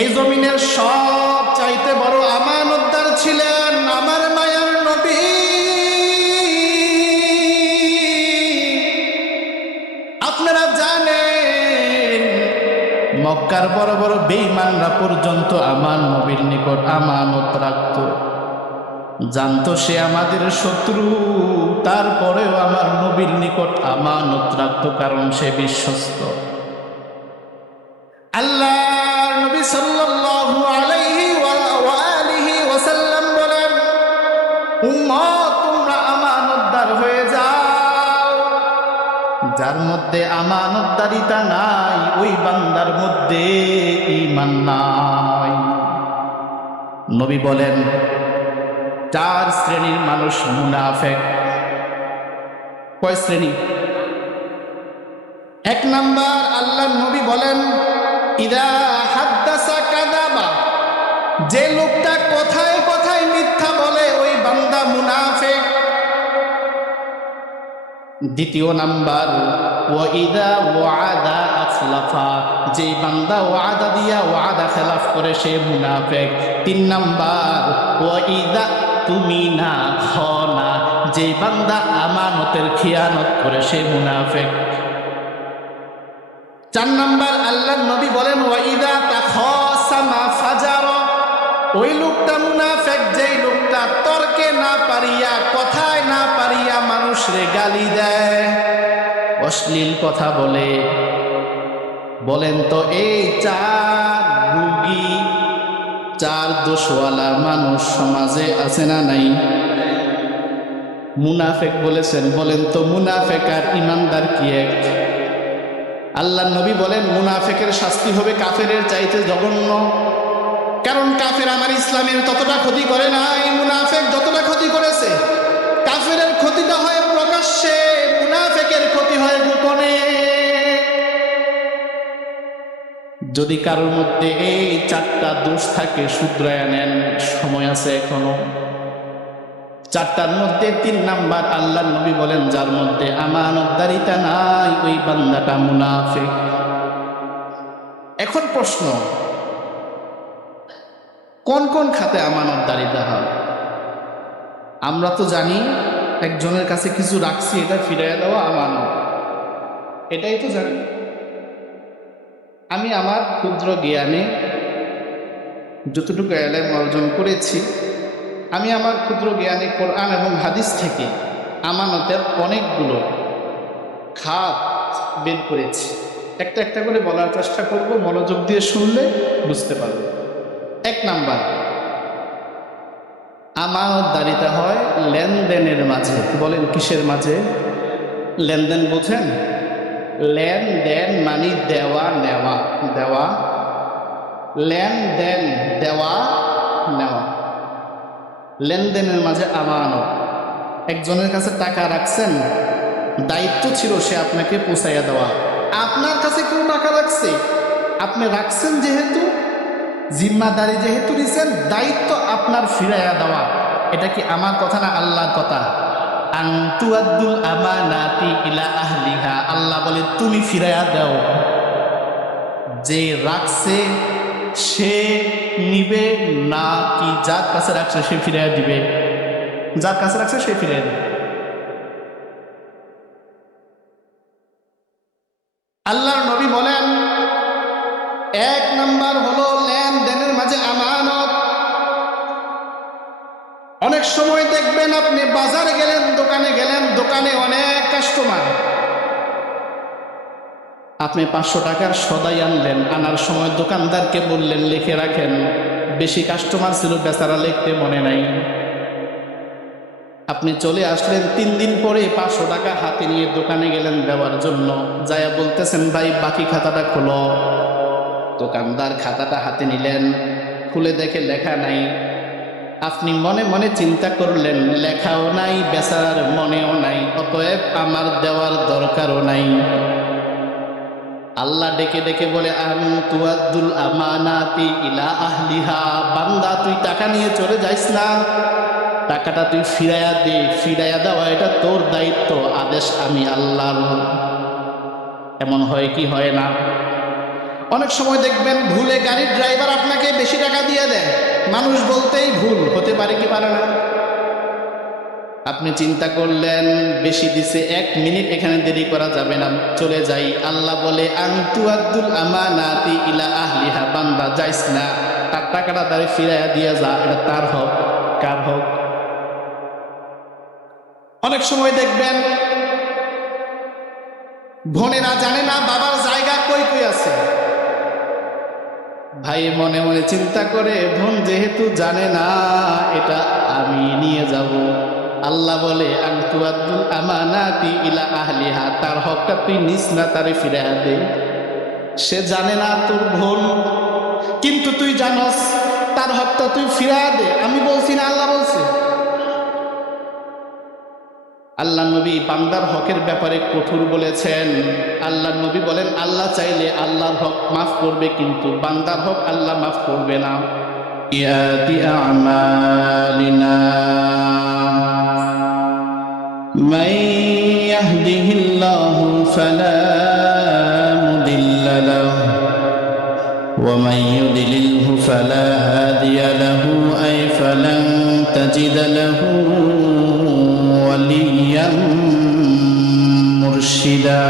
এই জমিনের সব চাইতে বড় আমানতদার ছিলেন আমার মায়ার নবী। আপনারা জানেন মক্কার বড় বড় বেঈমানরা পর্যন্ত আমার নবীর নিকট আমানত রাখত, জানতো সে আমাদের শত্রু, তারপরেও আমার নবীর নিকট আমানত রাখত, কারণ সে বিশ্বস্ত। আল্লাহর নবী সাল্লাল্লাহু আলাইহি ওয়া আলিহি ওয়াসাল্লাম বলেন, উম্মত তোমরা আমানতদার হয়ে যাও। যার মধ্যে আমানতদারিতা নাই ওই বান্দার মধ্যে ঈমান নাই। নবী বলেন 4 শ্রেণীর মানুষ মুনাফিক। কয় শ্রেণী? 1 নাম্বার, আল্লাহর নবী বলেন ইদা হাদ্দাসা কাযাবা, যে লোকটা কথায় কথায় মিথ্যা বলে ওই বান্দা মুনাফিক। 2 নাম্বার, ওয়া ইদা ওয়াদা আখলাফা, যে বান্দা ওয়াদা দিয়া ওয়াদা খেলাফ করে সে মুনাফিক। 3 নাম্বার, ওয়া ইদা তুমিনা খানা, যে বান্দা আমানতের খিয়ানত করে সে মুনাফিক। 4 নাম্বার, আল্লাহর নবী বলেন ওয়া ইদা তাখাসামা ফাজারা, ওই লোকটা মুনাফিক যেই লোকটা তর্কে না পারিয়া কথায় না পারিয়া মানুষরে গালি দেয়, অশ্লীল কথা বলে। বলেন তো এই 4 রোগী 4 দোষওয়ালা মানুষ সমাজে আছে না নাই? মুনাফিক বলেছেন। বলেন তো মুনাফিক আর ইমানদার কি এক? আল্লাহর নবী বলেন মুনাফিকের শাস্তি হবে কাফেরের চাইতে জঘন্য। কারণ কাফের আমার ইসলামের ততটা ক্ষতি করে নাই, মুনাফিক যতটা ক্ষতি করেছে। কাফেরের ক্ষতিটা হয় প্রকাশ্যে, মুনাফিকের ক্ষতি হয় গোপনে। যদি কারোর মধ্যে এই 4টা দোষ থাকে শুধরায়া নেন, সময় আছে এখনো। 4টার মধ্যে 3 নাম্বার, আল্লাহর নবী বলেন যার মধ্যে আমানতদারিতা নাই ওই বান্দাটা মুনাফিক। এখন প্রশ্ন, কোন কোন খাতে আমানতদারিতা হয়? আমরা তো জানি একজনের কাছে কিছু রাখছি, এটা ফিরাইয়া দেওয়া আমানত, এটাই তো জানি। আমি আমার ক্ষুদ্র জ্ঞানে যতটুকু ইলম অর্জন করেছি, আমি আমার ক্ষুদ্র জ্ঞানে কোরআন এবং হাদিস থেকে আমানতের অনেকগুলো খাত বের করেছি। একটা একটা করে বলার চেষ্টা করব, মনোযোগ দিয়ে শুনলে বুঝতে পারবে। 1 নাম্বার, আমানতদারিতা হয় লেনদেনের মাঝে। বলেন কিসের মাঝে? লেনদেন বোঝেন? লেনদেন মানে দেওয়া নেওয়া, দেওয়া লেনদেন, দেওয়া নেওয়া। লেনদেনের মাঝে আমানত। একজনের কাছে টাকা রাখছেন, দায়িত্ব ছিল সে আপনাকে পৌঁছাইয়া দেওয়া। আপনার কাছে কেউ টাকা রাখছে, আপনি রাখছেন যেহেতু, জিম্মাদারি যেহেতু নিছেন, দায়িত্ব আপনার ফিরাইয়া দেওয়া। এটা কি আমার কথা না আল্লাহর কথা? আনতুআদ্দুল আমানাতি ইলা আহলিহা, আল্লাহ বলে তুমি ফিরাইয়া দাও। যে রাখছে সে নিবে না কি যার কাছে রাখছে সে ফিরাইয়া দিবে? যার কাছে রাখছে সে ফিরাইয়া দিবে। আল্লাহর নবী বলেন 1 নাম্বার হলো লেনদেনের মাঝে আমানত। অনেক সময় দেখবেন আপনি বাজারে গেলেন, দোকানে গেলেন, দোকানে অনেক কাস্টমার, আপনি 500 টাকার সদাই আনলেন, আনার সময় দোকানদারকে বললেন লিখে রাখেন। বেশি কাস্টমার ছিল, বেচারা লিখতে মনে নাই। আপনি চলে আসলেন 3 দিন পরে 500 টাকা হাতে নিয়ে দোকানে গেলেন দেওয়ার জন্য, যায়া বলতেছেন ভাই বাকি খাতাটা খোলো। দোকানদার খাতাটা হাতে নিলেন, খুলে দেখে লেখা নাই। আপনি মনে মনে চিন্তা করলেন লেখাও নাই, বেচারার মনেও নাই, অতএব আমার দেওয়ার দরকারও নাই। আল্লাহ ডেকে ডেকে বলে আনতুআদ্দুল আমানাতি ইলা আহলিহা, বান্দা তুই টাকা নিয়ে চলে যাইস না, টাকাটা তুই ফিরাইয়া দে। ফিরাইয়া দেওয়া এটা তোর দায়িত্ব, আদেশ আমি আল্লাহর। এমন হয় কি হয় না? অনেক সময় দেখবেন ভুলে গাড়ির ড্রাইভার আপনাকে বেশি টাকা দিয়ে দেয়, মানুষ বলতেই ভুল হতে পারে কি পারে না? আপনি চিন্তা করলেন বেশি দিছে, 1 মিনিট এখানে দেরি করা যাবে না, চলে যাই। আল্লাহ বলে আনতু আব্দুল আমানাতি ইলা আহলিহা, বান্দা যাইস না, তার টাকাটা তারে ফিরাইয়া দিয়ে যা, এটা তার হক। কার হক? অনেক সময় দেখবেন বোনেরা জানে না বাবার জায়গা কই কই আছে, ভাই মনে মনে চিন্তা করে বোন যেহেতু জানে না এটা আমি নিয়ে যাব। আল্লাহ বলে আনতু আব্দুল আমানাতি ইলা আহলিহা, তার হকটা তুই নিস না, তারে ফিরাইয়া দে। সে জানে না তোর বোন, কিন্তু তুই জানস, তার হকটা তুই ফিরাইয়া দে। আমি বলছি না, আল্লাহ বলছে। আল্লাহ নবী বান্দার হকের ব্যাপারে কঠোর বলেছেন। আল্লাহ নবী বলেন আল্লাহ চাইলে আল্লাহর হক মাফ করবে, কিন্তু বান্দার হক আল্লাহ মাফ করবে না। ইয়াতি আমালিনা মান ইয়াহদিহিল্লাহু ফালা মুদিল্লা লাহু ওয়া মান ইউদ্লিলহু ফালা হাদিয়া লাহু আই ফালান তাজিদা লাহু وليا مرشدا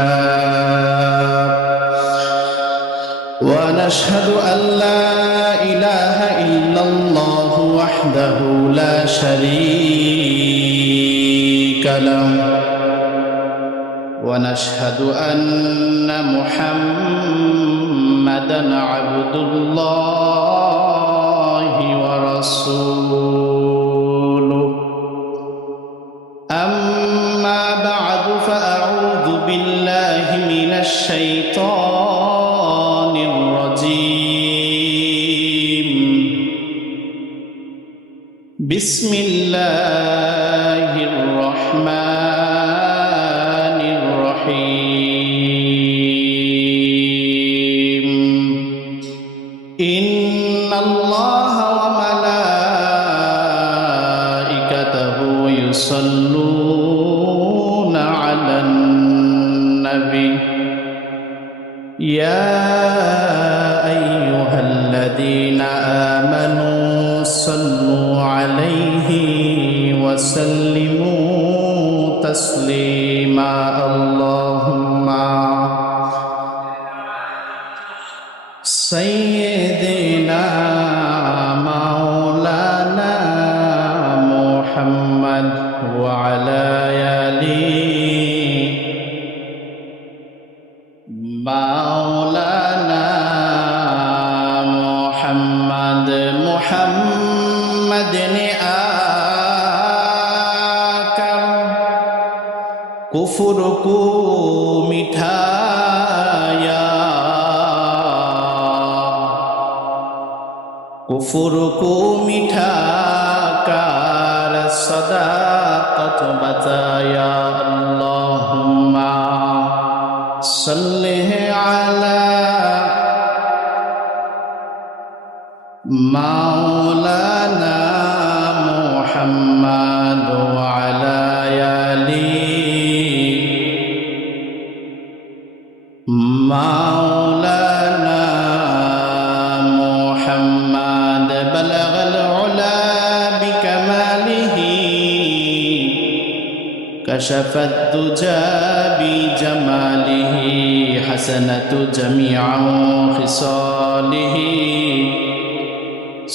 ونشهد أن لا إله إلا الله وحده لا شريك له ونشهد أن محمدا عبد الله ورسوله أما بعد فأعوذ بالله من الشيطان الرجيم بسم الله الرحمن الرحيم إن الله وملائكته يصلون على النبي يا أيها الذين آمنوا صلوا عليه وسلموا تسليما اللهم سيدنا مولانا محمد وعلى آله مولانا محمد محمد आकर कुफर को मिठाया कुफर को मिठा कर सदाकत बताया अल्लाहुम्मा सल्लि अला मौलाना मुहम्मद व अला आलिहि मौलाना मुहम्मद बलगल उला बिकमालिहि कशफत दुजा बिजमालिहि हसनत जमीअ खिसालिहि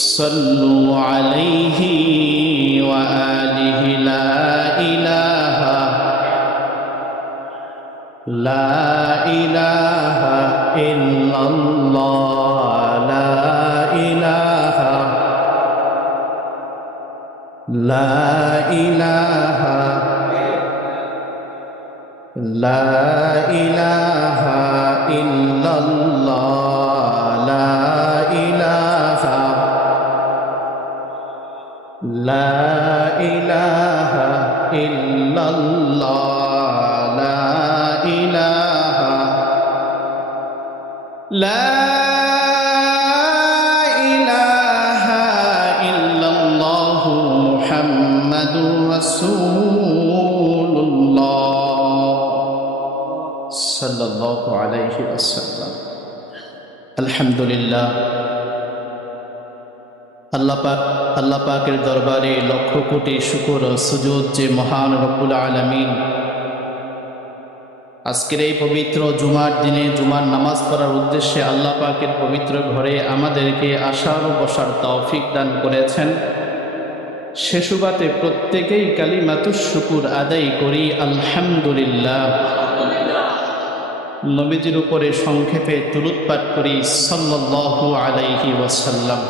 सल्लु अलैहि व आलिहि ला इलाहा इल्लल्लाह ला इलाहा इल्लल्लाह ला इलाहा इल्लल्लाह ला इलाहा इल्लल्लाह मुहम्मदुर रसूलुल्लाह सल्लल्लाहु अलैहि वसल्लम। अल्हम्दुलिल्लाह আল্লাহ পাকের দরবারে লক্ষ কোটি শুকর ও সুজুদ যে মহান রব্বুল আলামিন আজকের এই পবিত্র জুমার দিনে জুমার নামাজ পড়ার উদ্দেশ্যে আল্লাহ পাকের পবিত্র ঘরে আমাদেরকে আসার ও বসার তৌফিক দান করেছেন। সে সুবাদে প্রত্যেকেই কালিমাতুশ শুকুর আদায় করি আলহামদুলিল্লাহ। নবীজির উপরে সংক্ষেপে দুরূদ পাঠ করি সাল্লাল্লাহু আলাইহি ওয়াসাল্লাম।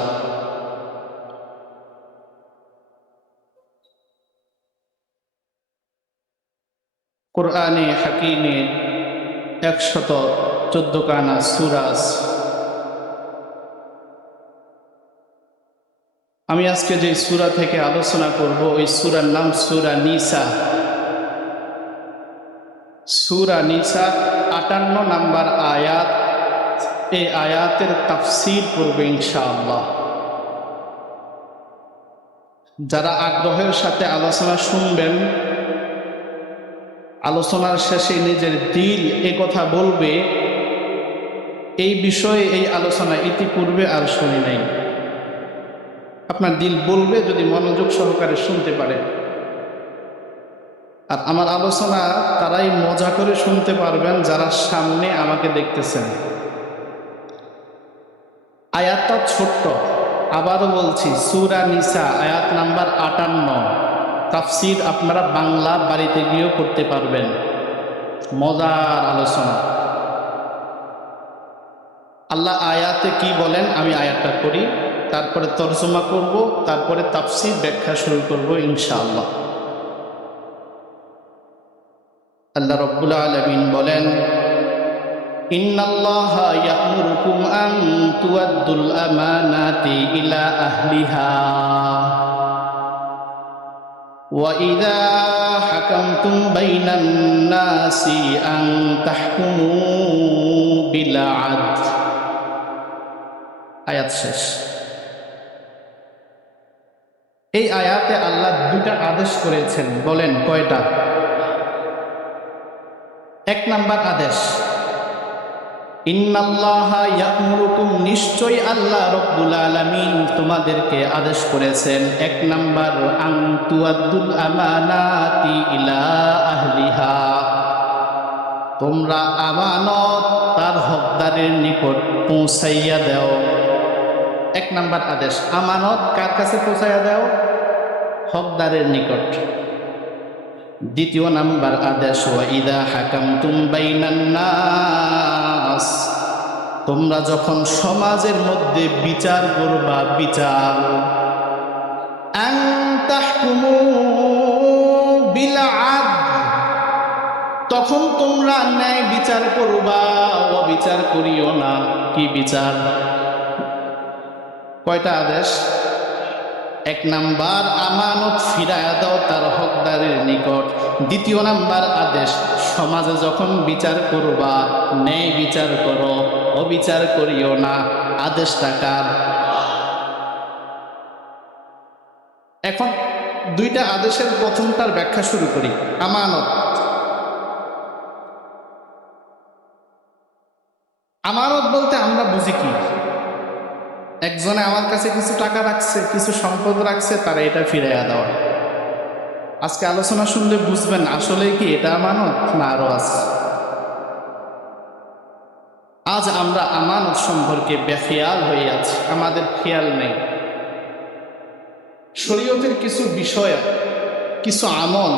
কোরআনে হাকিমে 114 খানা সূরা আছে। আমি আজকে যে সূরা থেকে আলোচনা করব ওই সূরার নাম সূরা নিসা। সূরা নিসা 58 নম্বর আয়াত। এই আয়াতের তাফসীর করব ইনশাআল্লাহ। যারা আগ্রহের সাথে আলোচনা শুনবেন, আলোচনার শেষে নিজের দিল এ কথা বলবে, এই বিষয়ে এই আলোচনা ইতিপূর্বে আর শুনি নাই। আপনার দিল বলবে যদি মনোযোগ সহকারে শুনতে পারে। আর আমার আলোচনা তারাই মজা করে শুনতে পারবেন যারা সামনে আমাকে দেখতেছেন। আয়াতটা ছোট্ট, আবারও বলছি, সূরা নিসা আয়াত নাম্বার 58। তাফসীর আপনারা বাংলা বাড়িতে গিয়েও করতে পারবেন। মজার আলোচনা। আল্লাহ আয়াতে কি বলেন আমি আয়াতটা করি, তারপরে তরজমা করব, তারপরে তাফসীর ব্যাখ্যা শুরু করব ইনশাআল্লাহ। আল্লাহ রাব্বুল আলামিন বলেন, ইন্নাল্লাহা ইয়া'মুরুকুম আন তুআদ্দুল আমানাতি ইলা আহলিহা وَإِذَا حَكَمْتُمْ بَيْنَ النَّاسِ أَن تَحْكُمُوا بِالْعَدْلِ। আয়াত শেষ। এই আয়াতে আল্লাহ দুটা আদেশ করেছেন। বলেন কয়টা? 1 নাম্বার আদেশ, ইন্নাল্লাহা ইয়া'মুরুকুম, নিশ্চয় আল্লাহ রব্বুল আলামিন তোমাদেরকে আদেশ করেছেন। 1 নাম্বার, আন তুআদ্দুল আমানাতি ইলা আহলিহা, তোমরা আমানত তার হকদারের নিকট পৌঁছাইয়া দাও। 1 নাম্বার আদেশ, আমানত কার কাছে পৌঁছাইয়া দাও? হকদারের নিকট। 2 নাম্বার আদেশ, ওয়া ইযা হাকামতুম বাইনান নাস, তোমরা যখন সমাজের মধ্যে বিচার করবা, বিচার, আন তাহকুমু বিল আদল, তখন তোমরা ন্যায় বিচার করবা, অবিচার করিও না। কি বিচার? কয়টা আদেশ? 1 নাম্বার, আমানত ফিরায়া দাও তার হকদারের নিকট। 2 নাম্বার আদেশ, সমাজে যখন বিচার করবা ন্যায় বিচার করো, অবিচার করিও না। আদেশটা কার? এখন 2টা আদেশের প্রথমটার ব্যাখ্যা শুরু করি। আমানত। আমানত বলতে আমরা বুঝি কি? একজনে আমার কাছে কিছু টাকা রাখছে, কিছু সম্পদ রাখছে, তারা এটা ফিরাইয়া দেওয়া। আজকে আলোচনা শুনলে বুঝবেন আসলে কি এটা আমানত না আরো আছে। আজ আমরা আমানত সম্পর্কে বেখেয়াল হয়ে আছি, আমাদের খেয়াল নেই। শরীয়তের কিছু বিষয়, কিছু আমল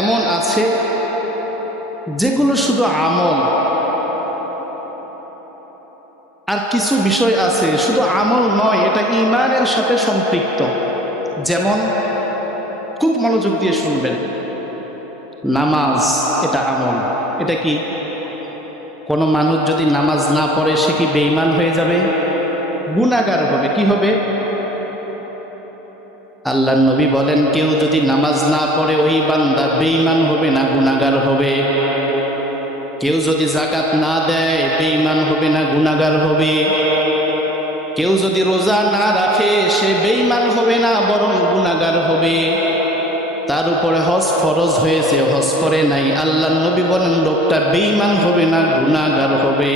এমন আছে যেগুলো শুধু আমল, আর কিছু বিষয় আছে শুধু আমল নয়, এটা ঈমানের সাথে সম্পৃক্ত। যেমন, খুব মনোযোগ দিয়ে শুনবেন, নামাজ এটা আমল। এটা কি? কোনো মানুষ যদি নামাজ না পড়ে সে কি বেঈমান হয়ে যাবে? গুনাহগার হবে। কি হবে? আল্লাহর নবী বলেন, কেউ যদি নামাজ না পড়ে ওই বান্দা বেঈমান হবে না, গুনাহগার হবে। কেউ যদি যাকাত না দেয় বেঈমান হবে না, গুনাহগার হবে। কেউ যদি রোজা না রাখে সে বেঈমান হবে না, বরং গুনাহগার হবে। তার উপরে হজ ফরজ হয়েছে, হজ করে নাই, আল্লাহর নবী বলেন লোকটা বেঈমান হবে না, গুনাহগার হবে।